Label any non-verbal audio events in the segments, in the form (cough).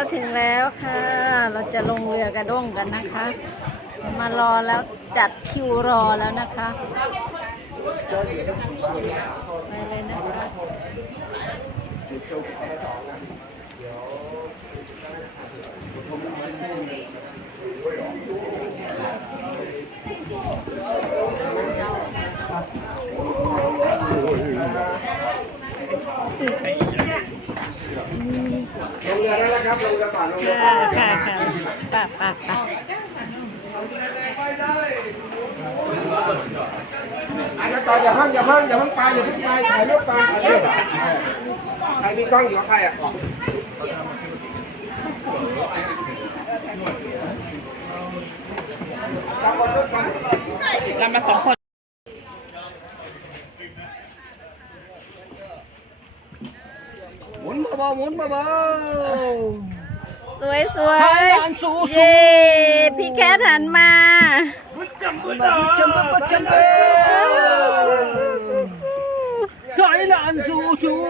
แล้วถึงแล้วค่ะ เราจะลงเรือกระด้งกันนะคะ มารอแล้วจัดคิวรอแล้วนะคะไปเลยนะคะลงเรือแล้วนะ ครับลงเรือก่อนลงเรือค่ะค่ะค่ะป่ะป่ะป่ะอันนั้นต่ออย่าเพิ่งอย่าเพิ่งอย่าเพิ่งไปอย่าเพิ่งไปถ่ายรูปก่อนถ่ายรูปใครมีกล้องอยู่กับใครอะจับบนรถก่อนเรามาสองคน หมุน เบาๆหมุนเบาสวยสวยๆอันสูงเย้พี่แคทหันมาจำเป็นจำเป็นจำเป็นถอยหลังสู้สู้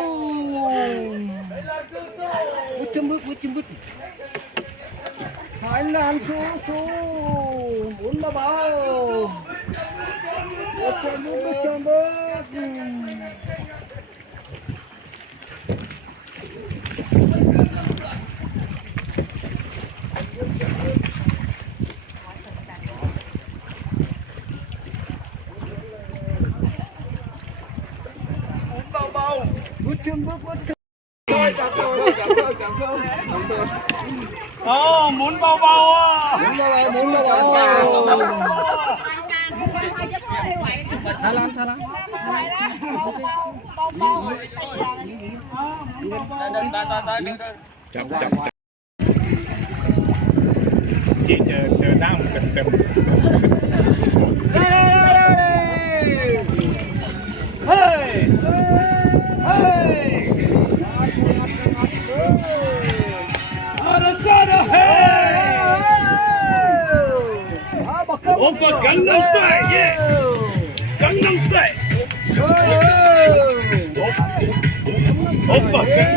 วุ้จมึกวุ้จมึกถอยหลังสู้สู้หมุนเบาๆวุ้จมึกวุ้จมึก วุ้จมึกวุ้จจับตัวจับตัวจับตัวจับตัวอ๋อหมุนเบาๆอะหมุนเบา โอ้ก็กังนังไส้เย่กังนังไส้โอ้ก็กั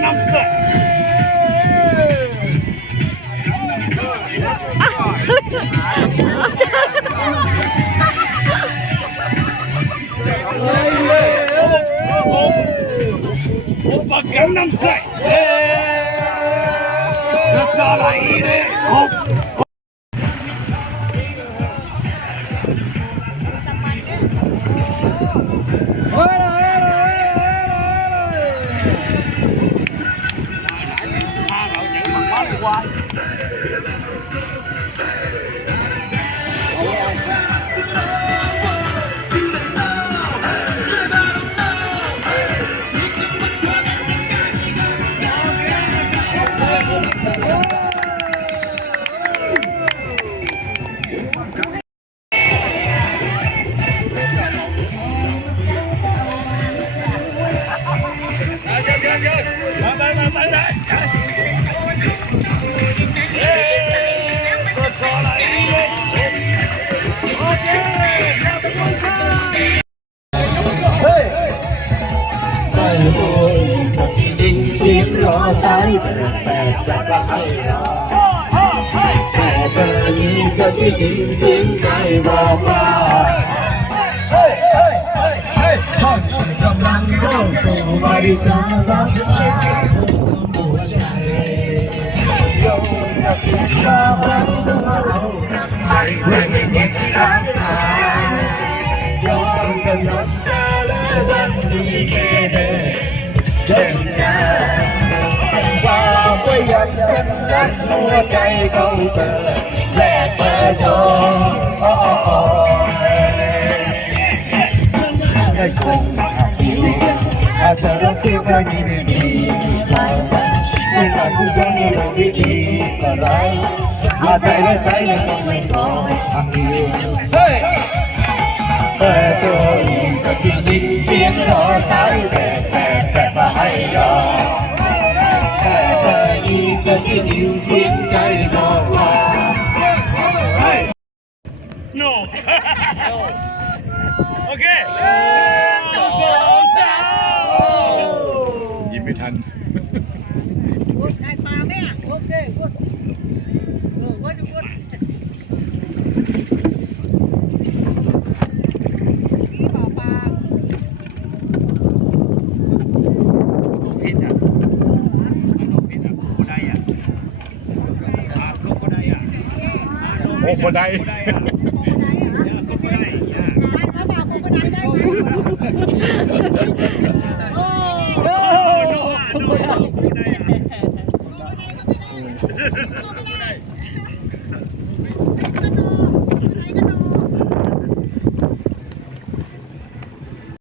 ง ริงรอสายแต่จะก็ให้รอแต่เบอร์นี้จะที่จริงจริงใจบอกว่าท่านกำลังเข้าสู่บริการรับฝากหัวใจโยมจะติดตามรับเราใจ นรักหัวใจเขาเธอแลกเบอร์โทรอ้อคงอาจจะรักเพียงแค่นี้ไม่ดีทางไม่ต่างผู้ชมในโลกที่ดีก็ไรอาใจและใจยังต้องไม่พอทางเดียวเฮ้ย ไม่ทันได้ปลาไหมอะ Okay, good. Oh, what good? เพชรอะนกเพชรอะโคไดอะอ่าโคไดอะโอ้คนใดโคไดอะ Come (laughs) on.